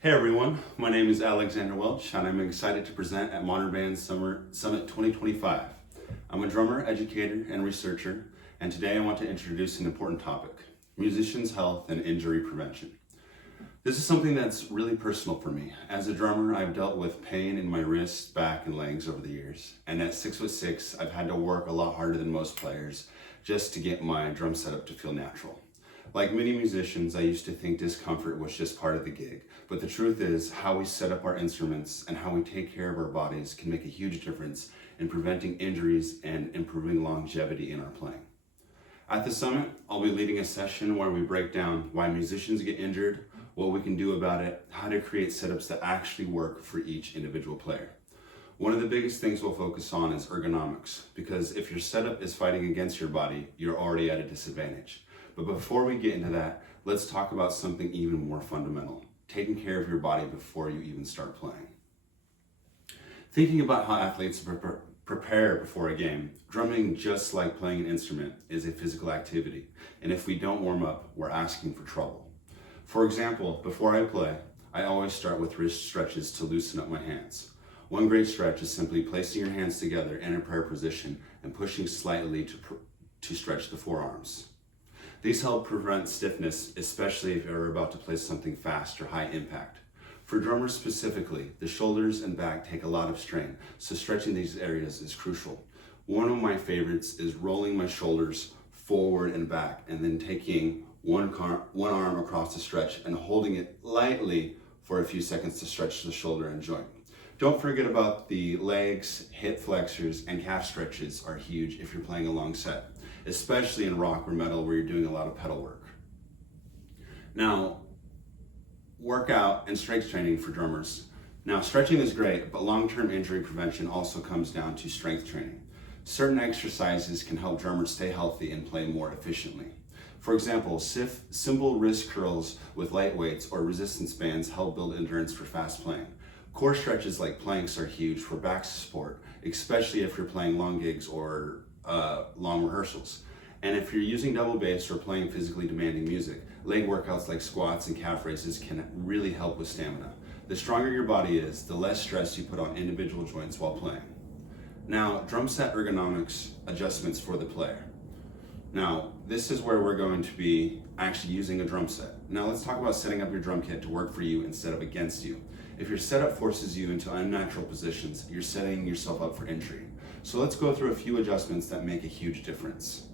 Hey everyone, my name is Alexander Welch and I'm excited to present at Modern Band Summer Summit 2025. I'm a drummer, educator, and researcher, and today I want to introduce an important topic, musicians' health and injury prevention. This is something that's really personal for me. As a drummer, I've dealt with pain in my wrists, back, and legs over the years, and at 6'6", I've had to work a lot harder than most players just to get my drum setup to feel natural. Like many musicians, I used to think discomfort was just part of the gig, but the truth is how we set up our instruments and how we take care of our bodies can make a huge difference in preventing injuries and improving longevity in our playing. At the summit, I'll be leading a session where we break down why musicians get injured, what we can do about it, how to create setups that actually work for each individual player. One of the biggest things we'll focus on is ergonomics, because if your setup is fighting against your body, you're already at a disadvantage. But before we get into that, let's talk about something even more fundamental, taking care of your body before you even start playing. Thinking about how athletes prepare before a game, drumming, just like playing an instrument, is a physical activity. And if we don't warm up, we're asking for trouble. For example, before I play, I always start with wrist stretches to loosen up my hands. One great stretch is simply placing your hands together in a prayer position and pushing slightly to stretch the forearms. These help prevent stiffness, especially if you're about to play something fast or high impact. For drummers specifically, the shoulders and back take a lot of strain, so stretching these areas is crucial. One of my favorites is rolling my shoulders forward and back, and then taking one arm across the stretch and holding it lightly for a few seconds to stretch the shoulder and joint. Don't forget about the legs, hip flexors, and calf stretches are huge if you're playing a long set, especially in rock or metal where you're doing a lot of pedal work. Now, workout and strength training for drummers. Now, stretching is great, but long-term injury prevention also comes down to strength training. Certain exercises can help drummers stay healthy and play more efficiently. For example, simple wrist curls with light weights or resistance bands help build endurance for fast playing. Core stretches like planks are huge for back support, especially if you're playing long gigs or long rehearsals. And if you're using double bass or playing physically demanding music, leg workouts like squats and calf raises can really help with stamina. The stronger your body is, the less stress you put on individual joints while playing. Now, drum set ergonomics adjustments for the player. Now, this is where we're going to be actually using a drum set. Now let's talk about setting up your drum kit to work for you instead of against you. If your setup forces you into unnatural positions, you're setting yourself up for injury. So let's go through a few adjustments that make a huge difference.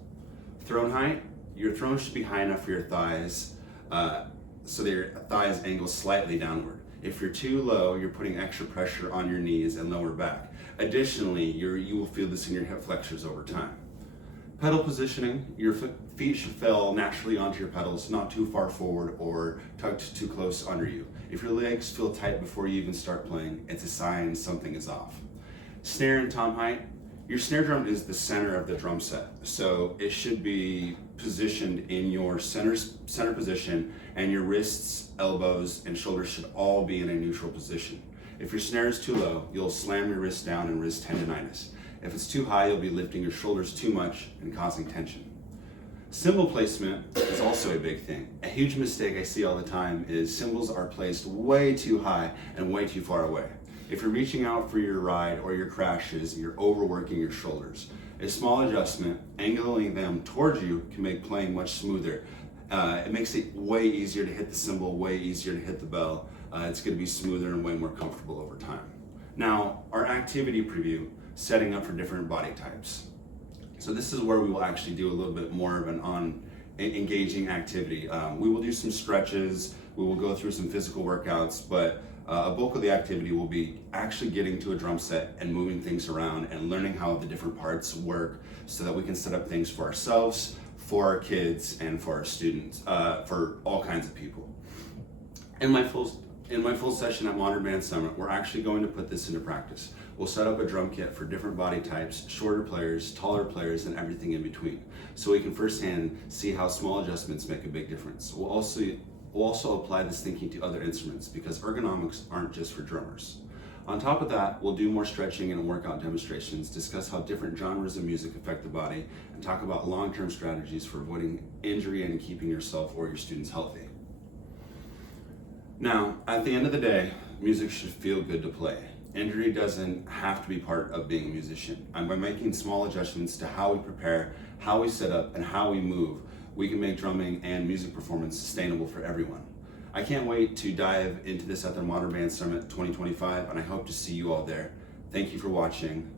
Throne height. Your throne should be high enough for your thighs, so that your thighs angle slightly downward. If you're too low, you're putting extra pressure on your knees and lower back. Additionally, you will feel this in your hip flexors over time. Pedal positioning. Your feet should fall naturally onto your pedals, not too far forward or tucked too close under you. If your legs feel tight before you even start playing, it's a sign something is off. Snare and tom height. Your snare drum is the center of the drum set, so it should be positioned in your center position, and your wrists, elbows, and shoulders should all be in a neutral position. If your snare is too low, you'll slam your wrist down and risk tendonitis. If it's too high, you'll be lifting your shoulders too much and causing tension. Cymbal placement is also a big thing. A huge mistake I see all the time is cymbals are placed way too high and way too far away. If you're reaching out for your ride or your crashes, you're overworking your shoulders. A small adjustment, angling them towards you, can make playing much smoother. It makes it way easier to hit the cymbal, way easier to hit the bell. It's going to be smoother and way more comfortable over time. Now, our activity preview, setting up for different body types. So this is where we will actually do a little bit more of an engaging activity. We will do some stretches, we will go through some physical workouts, but a bulk of the activity will be actually getting to a drum set and moving things around and learning how the different parts work so that we can set up things for ourselves, for our kids, and for our students, for all kinds of people. In my full session at Modern Band Summit, we're actually going to put this into practice. We'll set up a drum kit for different body types, shorter players, taller players, and everything in between, so we can firsthand see how small adjustments make a big difference. We'll also apply this thinking to other instruments, because ergonomics aren't just for drummers. On top of that, we'll do more stretching and workout demonstrations, discuss how different genres of music affect the body, and talk about long-term strategies for avoiding injury and keeping yourself or your students healthy. Now, at the end of the day, music should feel good to play. Injury doesn't have to be part of being a musician. And by making small adjustments to how we prepare, how we set up, and how we move, we can make drumming and music performance sustainable for everyone. I can't wait to dive into this at the Modern Band Summit 2025, and I hope to see you all there. Thank you for watching.